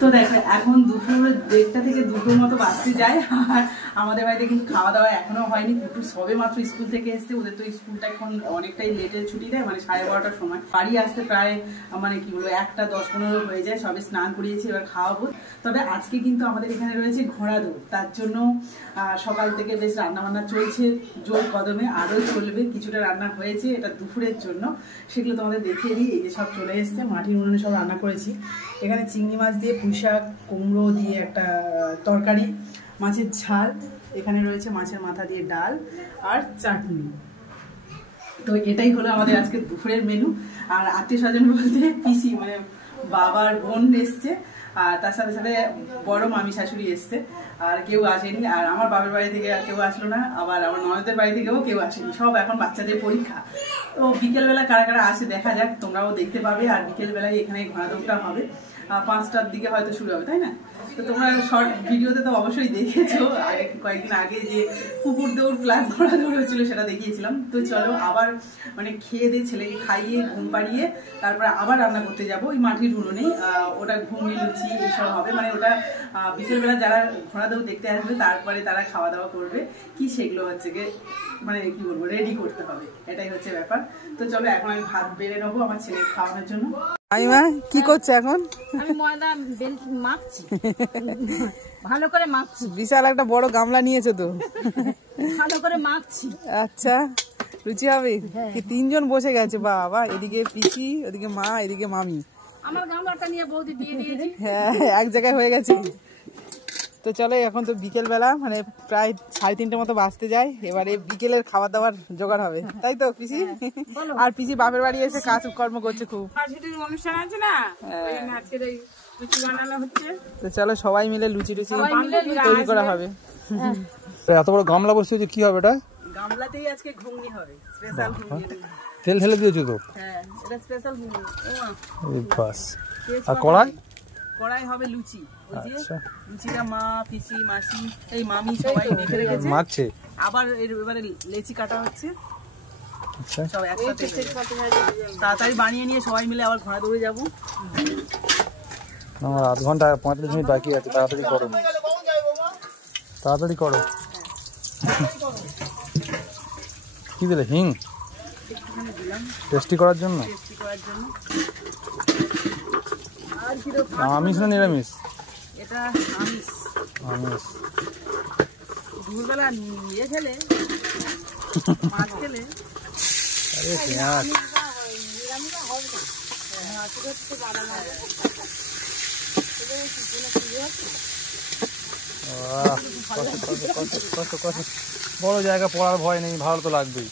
তো দেখো এখন দুপুর 1টা থেকে 2টোর মতো বাজতে যায়, আর আমাদের বাড়িতে কিন্তু খাওয়া দাওয়া এখনো হয়নি। কুটু সবে মাত্র স্কুল থেকে এসছে, ওদের তো স্কুলটা এখন অনেকটাই লেটে ছুটি দেয়, মানে 12:30টার সময়। বাড়ি আসতে প্রায় মানে কি বলবো 1টা 10-15 হয়ে যায়। সবে স্নান করিয়েছি, এবার খাওয়াবো। তবে আজকে কিন্তু আমাদের এখানে রয়েছে ঘোড়া দৌড়, তার জন্য সকাল থেকে বেশ রান্না বান্না চলছে জোর কদমে, আরও চলবে। কিছুটা রান্না হয়েছে এটা দুপুরের জন্য, সেগুলো তোমাদের দেখিয়ে দিই। এই যে সব চলে এসছে, মাটির উনুনে সব রান্না করেছি। এখানে চিংড়ি মাছ দিয়ে পুঁইশাক কুমড়ো দিয়ে একটা তরকারি, মাছের ঝাল, এখানে রয়েছে মাছের মাথা দিয়ে ডাল আর চাটনি। তো এটাই হলো আমাদের আজকে দুপুরের মেনু। আর আত্মীয় স্বজন বলতে পিসি মানে বাবার বোন এসছে, আর তার সাথে সাথে বড় মামি শাশুড়ি এসছে, আর কেউ আসেনি। আর আমার বাবার বাড়ি থেকে আর কেউ আসলো না, আবার আমার ননদের বাড়ি থেকেও কেউ আসেনি। সব এখন বাচ্চাদের পরীক্ষা। তো বিকেলবেলা কারা কারা আসে দেখা যাক, তোমরাও দেখতে পাবে। আর বিকেলবেলায় এখানে ঘোড়া দৌড়টা হবে, 5টার দিকে হয়তো শুরু হবে, তাই না? তো তোমরা শর্ট ভিডিওতে তো অবশ্যই দেখেছো আগে, কয়েকদিন আগে যে কুকুর দৌড় প্লাস ঘোড়া দৌড় হচ্ছিল সেটা দেখিয়েছিলাম। তো চলো আবার মানে খেয়ে দিয়ে ছেলেকে খাইয়ে ঘুম পাড়িয়ে তারপরে আবার রান্না করতে যাবো। ওই মাটির উনুনেই ওটা ঘুগনি লুচি এইসব হবে, মানে ওটা বিকেলবেলা যারা ঘোড়া দৌড় দেখতে আসবে তারপরে তারা খাওয়া দাওয়া করবে, কি সেগুলো হচ্ছে গিয়ে মানে কি বলবো রেডি করতে হবে, এটাই হচ্ছে ব্যাপার। তো চলো এখন আমি ভাত বেড়ে নেবো আমার ছেলে খাওয়ানোর জন্য। আইমা কি করছে এখন? আমি ময়দা মাখছি, ভালো করে মাখছি। বিশাল একটা বড় গামলা নিয়েছে তো, ভালো করে মাখছি। আচ্ছা লুচি হবে কি? 3জন বসে গেছে, বাবা, এদিকে পিসি, ওদিকে মা, এদিকে মামি। আমার গামলাটা নিয়ে বৌদি দিয়ে দিয়েছি। হ্যাঁ এক জায়গায় হয়ে গেছে। তো চলো এখন তো বিকেল বেলা, মানে প্রায় 3:30 মতো বাজতে যায়। এবারে বিকেলের খাবার দাবার জোগাড় হবে, তাই তো পিসি? আর পিসি বাপের বাড়ি এসে কাজ কর্ম করছে খুব। অনুষ্ঠান আছে না, আজকের এই লুচি বানানো হচ্ছে। তো চলো সবাই মিলে লুচি টুচি তৈরি করা হবে। এত বড় গামলা বসিয়েছে, কি হবে এটা? গামলাতেই আজকে ঘুগনি হবে, স্পেশাল ঘুগনি। তেল ঢেলে দিয়েছো তো? হ্যাঁ এটা স্পেশাল ঘুগনি। বাস। আর কড়াই? কড়াই হবে লুচি। ওই যে লুচিটা মা, পিসি, মাসি, এই মামি সবাই মেখে রেখেছে, মাখছে। আবার এবারে লেচি কাটা হচ্ছে। আচ্ছা সব একসাথে তাড়াতাড়ি বানিয়ে নিয়ে সবাই মিলে আবার ঘোড়া দৌড়ে যাবো। আমার 1/2 ঘন্টা 45 মিনিট বাকি আছে, তাড়াতাড়ি করো, তাড়াতাড়ি করো। কি দিলে? হিং টেস্টি করার জন্য। আমিষ না নিরামিষ? এটা আমিষ। আমিষ। দুপুরবেলা ইয়ে খেলে, মাছ খেলে। আরে পেঁয়াজ। বড় জায়গা, পড়ার ভয় নেই, ভালো তো লাগবেই।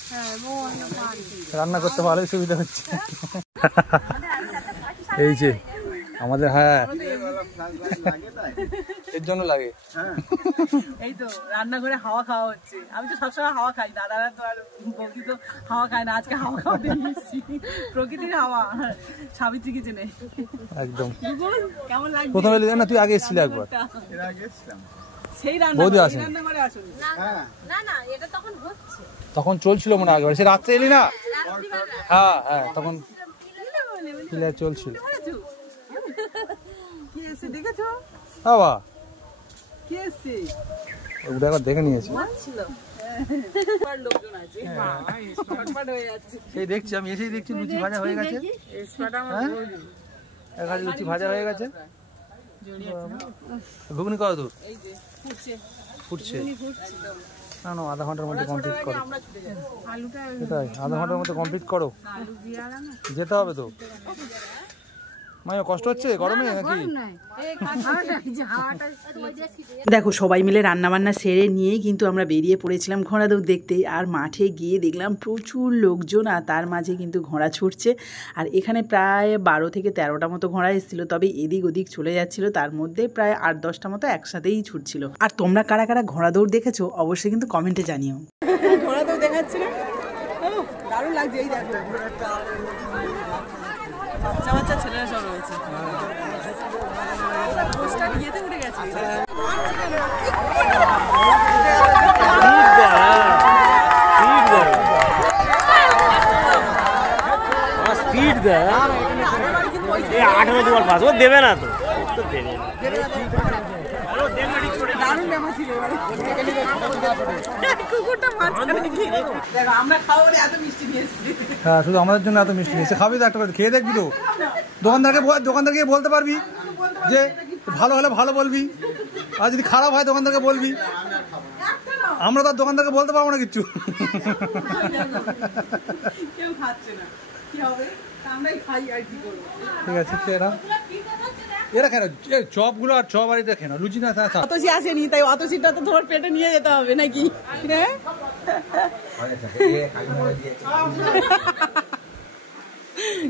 রান্না করতে ভালোই সুবিধা হচ্ছে। এই যে আমাদের, হ্যাঁ এর জন্য লাগে। এই তো রান্না করে হাওয়া খাওয়া হচ্ছে। আমি তো সবসময় হাওয়া খাই, দাদারা তো আর বৌদি তো হাওয়া খায় না। আজকে হাওয়া খাওয়া দিয়েছি, প্রকৃতির হাওয়া, সাবিত্রী কিচেনে। একদম কেমন লাগছে? প্রথমে না, তুই আগে এসেছিলি একবার। সেই বৌদি আসেন, রান্না করে আসুন। না না, এটা তখন হচ্ছে, তখন চলছিল মনে হয় আগেবার। সে রাত্রে এলি না? হ্যাঁ হ্যাঁ, তখন ক্লিয়ার চলছিল। কি এসে দেখেছো? বাবা কি এসে ওটা একবার দেখে নিয়েছি। লোকজন আছে, সেই দেখছি, আমি এসেই দেখছি লুচি ভাজা হয়ে গেছে। এখানে লুচি ভাজা হয়ে গেছে। ঘুগনি কত দূর? ফুটছে না না, 1/2 ঘন্টার মধ্যে কমপ্লিট করো। সেটাই, 1/2 ঘন্টার মধ্যে কমপ্লিট করো, যেতে হবে তো। মাইয়া কষ্ট হচ্ছে গরমে নাকি? দেখো সবাই মিলে রান্নাবান্না সেরে নিয়েই কিন্তু আমরা বেরিয়ে পড়েছিলাম ঘোড়া দৌড় দেখতে। আর মাঠে গিয়ে দেখলাম প্রচুর লোকজন, আর তার মাঝে কিন্তু ঘোড়া ছুটছে। আর এখানে প্রায় 12 থেকে 13টা মতো ঘোড়া এসেছিলো, তবে এদিক ওদিক চলে যাচ্ছিলো। তার মধ্যে প্রায় 8-10টা মতো একসাথেই ছুটছিল। আর তোমরা কারা কারা ঘোড়া দৌড় দেখেছো অবশ্যই কিন্তু কমেন্টে জানিও। ঘোড়া দৌড় দেখাচ্ছিল, দারুণ লাগছে। এই দেখো বাচ্চা বাচ্চা ছেলেরা সব রয়েছে, ইয়েতে উঠে গেছে। স্পিড দেয় 18 তোমার পাস ও দেবে না তো দেবে না। হ্যাঁ শুধু আমাদের জন্য এত মিষ্টি নিয়েছে, খাবি তো একটা করে খেয়ে দেখবি তো। দোকানদারকে বলতে পারবি যে ভালো হলে ভালো বলবি, আর যদি খারাপ হয় দোকানদারকে বলবি। আমরা তো আর দোকানদারকে বলতে পারবো না কিচ্ছু। ঠিক আছে এরা কেন চপগুলো আর চপ আর এটা কেন লুচি না অতসি আসেনি, তাই অতসিটা তো তোমার পেটে নিয়ে যেতে হবে নাকি?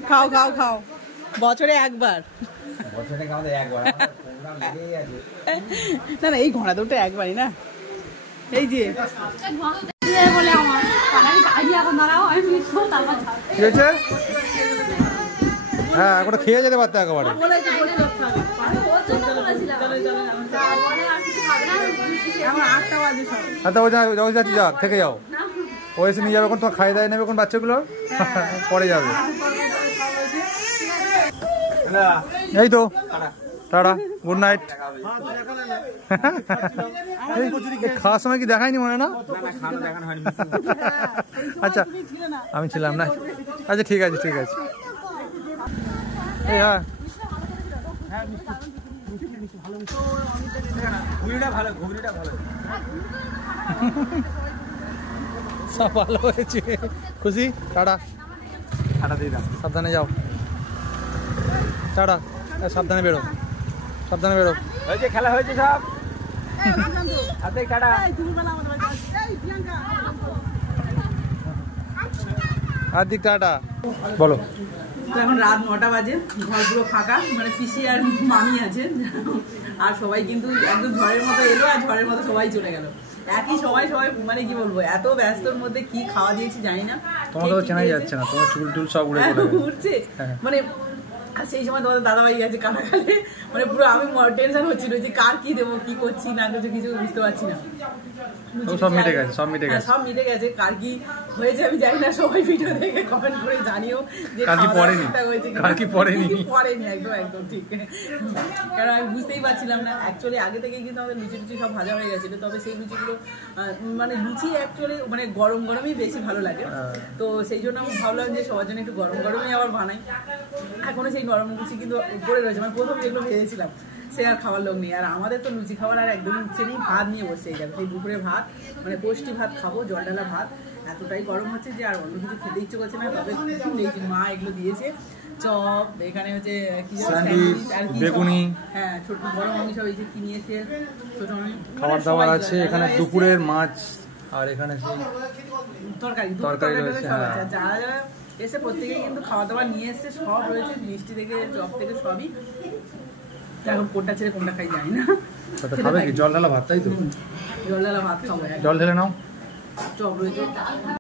খাও খাও খাও, বছরে একবার। না না এই ঘোড়া দুটো একবারই না। এই যে হ্যাঁ এখন খেয়ে যেতে পারতো একেবারে। ওই যাচ্ছি, যা থেকে যাও, ও এসে নিয়ে যাবে, এখন তোমার খাই দায় নেবে এখন বাচ্চাগুলো, পরে যাবে। এই তো টাটা, গুড নাইট। খাওয়ার সময় কি দেখায়নি মনে না? আচ্ছা আমি ছিলাম না। আচ্ছা ঠিক আছে ঠিক আছে। এই হ্যাঁ সব ভালো হয়েছে, খুশি? টাটা, সাবধানে যাও, টাটা, সাবধানে বেরো, সাবধানে বেরো। হয়েছে খেলা হয়েছে সব, হাতে টাটা। হার্দিক টাটা বলো। এখন রাত 9টা বাজে, ঘর পুরো ফাঁকা, মানে পিসি আর মামি আছে, আর সবাই কিন্তু একদম ঝড়ের মতো এলো আর ঝড়ের মতো সবাই চলে গেল। একই সবাই মানে কি বলবো, এত ব্যস্তর মধ্যে কি খাওয়া দিয়েছি জানি না। তোমার তো চেনাই যাচ্ছে না, তোমার চুল টুল সব উড়ছে মানে। আর সেই সময় তোমাদের দাদাভাই গেছে কানাকালে, মানে পুরো আমি টেনশন হচ্ছিল যে কার কি দেবো, কি করছি না করছি কিছু বুঝতে পারছি না। সব মিটে গেছে, সব মিটে গেছে, সব মিটে গেছে। কার কি হয়েছে আমি জানি না, সবাই ভিডিও দেখে কমেন্ট করে জানিও যে কার কি পড়েনি, কার কি পড়েনি, পড়েনি একদম একদম ঠিক। কারণ আমি বুঝতেই পারছিলাম না। অ্যাকচুয়ালি আগে থেকেই কিন্তু আমাদের লুচি টুচি সব ভাজা হয়ে গেছিলো, তবে সেই লুচিগুলো মানে লুচি অ্যাকচুয়ালি মানে গরম গরমই বেশি ভালো লাগে। তো সেই জন্য আমি ভাবলাম যে সবার জন্য একটু গরম গরমই আবার বানাই। এখনো সেই নরম লুচি কিন্তু পড়ে রয়েছে, মানে প্রথম যেগুলো ভেজেছিলাম সে আর খাওয়ার লোক নেই। আর আমাদের তো লুচি খাওয়ার আর একদমই ইচ্ছে নেই, ভাত নিয়ে বসে যাবে। সেই দুপুরে ভাত মানে পৌষ্টি ভাত খাবো, জল ঢালা ভাত। এতটাই গরম হচ্ছে যে আর অন্য কিছু খেতে ইচ্ছে করছে না। তবে এই যে মা এগুলো দিয়েছে, চপ, এখানে হচ্ছে কি বেগুনি, হ্যাঁ ছোট বড় মামি সব এই যে কি নিয়েছে, ছোট মামি খাবার দাবার আছে এখানে, দুপুরের মাছ, আর এখানে সেই তরকারি রয়েছে। যারা যারা এসে প্রত্যেকেই কিন্তু খাওয়া দাওয়া নিয়ে এসছে, সব রয়েছে, মিষ্টি থেকে চপ থেকে সবই। এখন কোনটা ছেড়ে কোনটা খাই জানি না। খাবে কি? জল ঢালা ভাত, তাই তো? জল ঢালা ভাত খাবো, জল ঢেলে নাও। চপ রয়েছে।